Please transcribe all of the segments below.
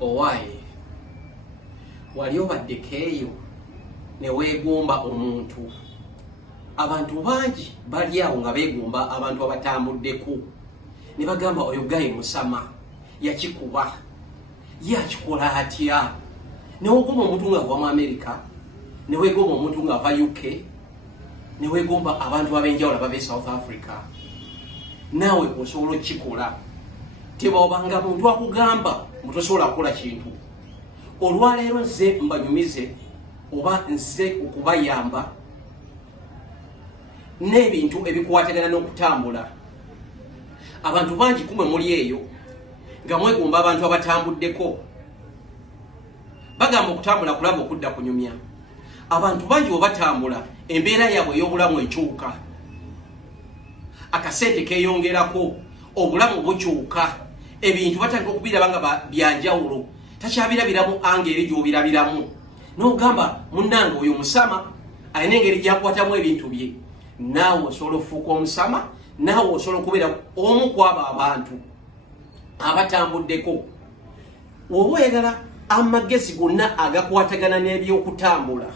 Owaye wali obaddekeeyo ne weegomba omuntu. Abantu bangi bali awo nga beegomba abantu abatambuddeko ne bagamba oyo gayi musama yakikuba yakikola atya. Ne wegomba omuntu nga ava mu America, ne wegomba omuntu nga ava UK, ne wegomba abantu ab'enjawulo abava South Africa. Naawe osobola okukikola. Tebawabanga muntu akugamba mutosobola kukola kintu. Olwaleero nze mbanyumize oba nze okubayamba n'ebintu ebikwatagana n'okutambula. Abantu bangi kumwe muli eyo nga mwegomba abantu abatambuddeko. Bagamba okutambula kulaba okudda kunyumya. Abantu bangi obatambula embeera yaabwe ey'obulamu ekyuka. Akasente keeyongerako, obulamu bukyuka. Ebintu batandika okubiraba nga byanjawulo. Takyabirabiramu angeri gy'obirabiramu. N'ogamba munnange oyo musama alina engeri gy'akwatamu ebintu bye. Naawe osobola okufuuka omusama, naawe osobola okubeera omu ku abo abantu abatambuddeko. Oba oyagala amagezi gonna agakwatagana n'ebyokutambula,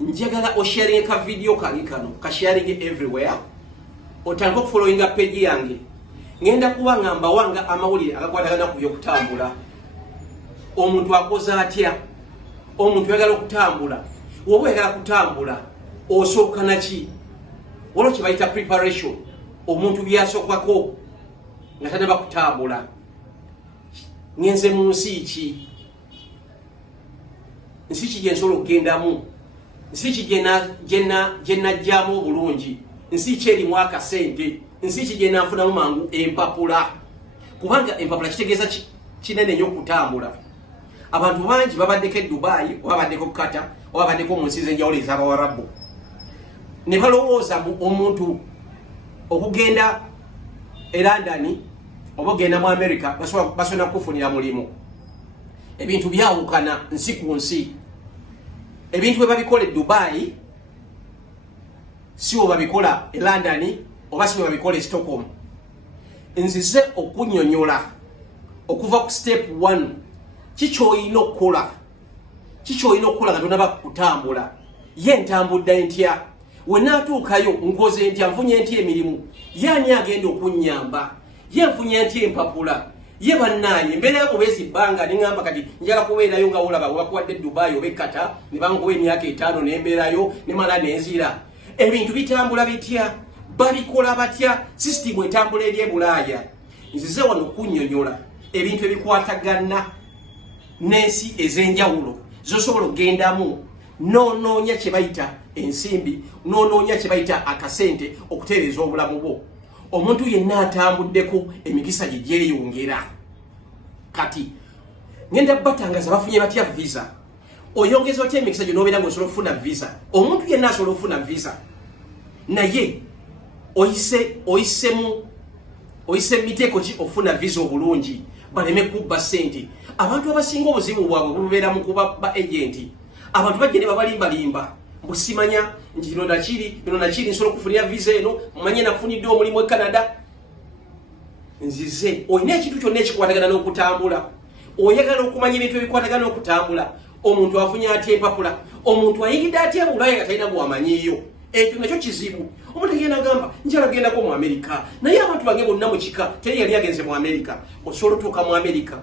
njagala osharinge ka video kange kano, kasharinge everywhere. Otandika okufollowinga page yange. Ngenda kuba ngamba wanga amawulire agakwatagana ku byokutambula. Omuntu akoza atya? Omuntu yagala okutambula. Wowe yagala kutambula osooka naki? Waliwo kye bayita preparation. Omuntu byasookako nga tanaba kutambula. Ngenze mu nsi ki? Nsi ki gye nsobola okugendamu? Nsi ki gye najjaamu obulungi? Nsi ki erimu akasente? Nsi ki gye nanfunamu mangu empapula? Kubanga empapula kitegeeza kinene nnyo okutambula. Abantu bangi babaddeko e Dubai, oba babaddeko Qatar, oba babaddeko mu nsi ez'enjawulo ez'Abawarabu. Ne balowooza omuntu okugenda e London oba ogenda mu America basobola kukufunira mulimu. Ebintu byawukana nsi ku nsi. Ebintu bwe babikola e Dubai si bwe babikola e London oba si bwe babikola e Stockholm. Nzize okunnyonnyola okuva ku step 1 kikyoyina okukola. Kikyoyina okukola nga tonaba kutambula. Ye ntambudde ntya? We naatuukayo nkoze ntya? Nfunye ntya emirimu? Ye ani agenda okunnyamba? Ye nfunye ntya empapula? Ye bannaaye embeera yabo bezibbanga neŋŋamba kati njala kubeerayo nga olaba bwe bakuwadde Dubai oba Qatar ne bankuwa emyaka 5 n'embeerayo ne mala nenzira. Ebintu bitambula bitya? Babikola batya? Sisitimu etambula eri e Bulaaya. Nzize wano kunnyonnyola ebintu ebikwatagana n'ensi ez'enjawulo z'osobola okugendamu n'onoonya kye bayita ensimbi, n'onoonya kye bayita akasente okutereeza obulamu bwo. Omuntu yenna atambuddeko emikisa gye gyeyongera. Kati ngenda batangaza bafunye batya visa. Oyongeza otya emikisa gyo n'obeera ng'osobola okufuna visa. Omuntu yenna asobola okufuna visa. Naye oyise miteeko ki okufuna visa obulungi baleme kubba ssente. Abantu abasinga obuzibu bwabwe bubeera mu kuba ba agenti. Abantu bajja ne babalimbalimba. Mbusimanya nti kino nakiri nsobola okufunira visa eno, mmanye nakufunidde omulimu e Canada. Nzize olina ekintu kyonna ekikwatagana n'okutambula. Oyagala okumanya ebintu ebikwatagana n'okutambula. Omuntu afunye atya empapula? Omuntu ayigidde atya Bulaaya nga talina bw'amanyiiyo? Ekyo nakyo kizibu. Omuntu agenda agamba njala gendako mu Amerika. Naye abantu bange bonna mu kika teri yali agenze mu Amerika. Osobola otuuka mu Amerika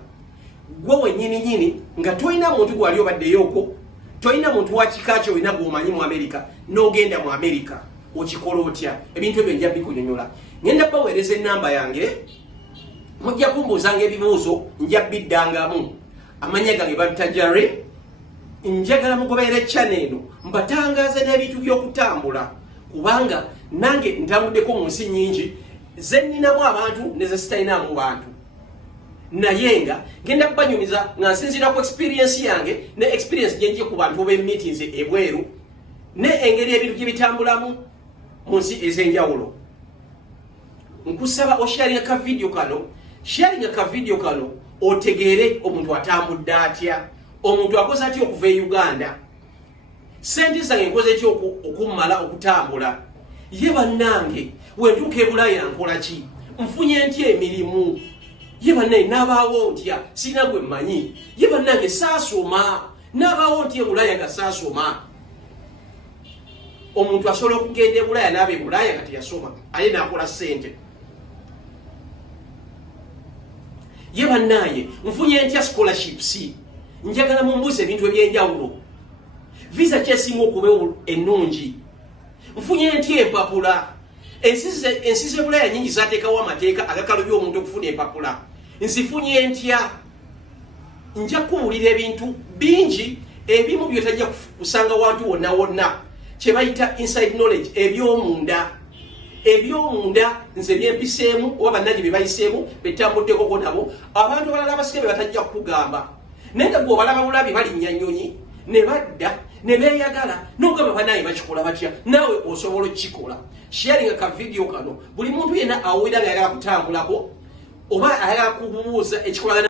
gwe wennyini nga tolina muntu gwali obaddeyoko, tolina muntu wa kika kyo olina gw'omanyi mu Amerika, n'ogenda mu Amerika okikola otya? Ebintu ebyo nja bikunyonnyola. Ngenda baweereza ennamba yange, mujja kumbuuzanga ebibuuzo nja biddangamu. Amannya gange babita Jarim. Njagala mugoberere channel eno mbatangaaza n'ebintu by'okutambula kubanga nange ntambuddeko mu nsi nnyingi ze nninamu abantu ne ze sitalinamu bantu. Naye nga genda kubanyumiza nga nsinziira ku experience yange ne experience gye nje ku bantu b'emeetings ebweru ne engeri ebintu gye bitambulamu mu nsi ez'enjawulo. Nkusaba osharinga ka video kano otegeere omuntu atambudde atya. Omuntu akoze atya okuva e Uganda. Sente zange nkoze etya okummala okutambula. Ye bannange we ntuuka e Bulaaya nkola ki? Nfunye ntya emirimu? ye bannaye n'abaawo ntya sirina gwe mmanyi ye bannange saasoma n'abaawo ntya ebulaya nga saasoma omuntu asobola okugenda ebulaya n'aba ebulaya nga teyasoma aye n'akola ssente ye bannaye nfunye ntya scholarships njagala mumbuuza ebintu ebyenjawulo visa kyesinga okuba ennungi nfunye ntya empapula ensi z'ebulaya nyingi zateekawo amateeka agakalubya omuntu okufuna empapula nzifunye ntya nja kuwulira ebintu bingi ebimu byotajja kusanga wantu wonna wonna kye bayita inside knowledge ebyomunda nze byempiseemu oba bannange bye bayiseemu betambuddekoko nabo abantu abalala abasike be batajja kukugamba naye nga gwe obalaba bulabi balinnya nnyonyi ne badda ne beeyagala n'ogamba banaye bakikola batya naawe osobola okukikola sharinga ka video kano buli muntu yenna awulira nga ayagala kutambulako oba ayagala kubuuza ekikolagana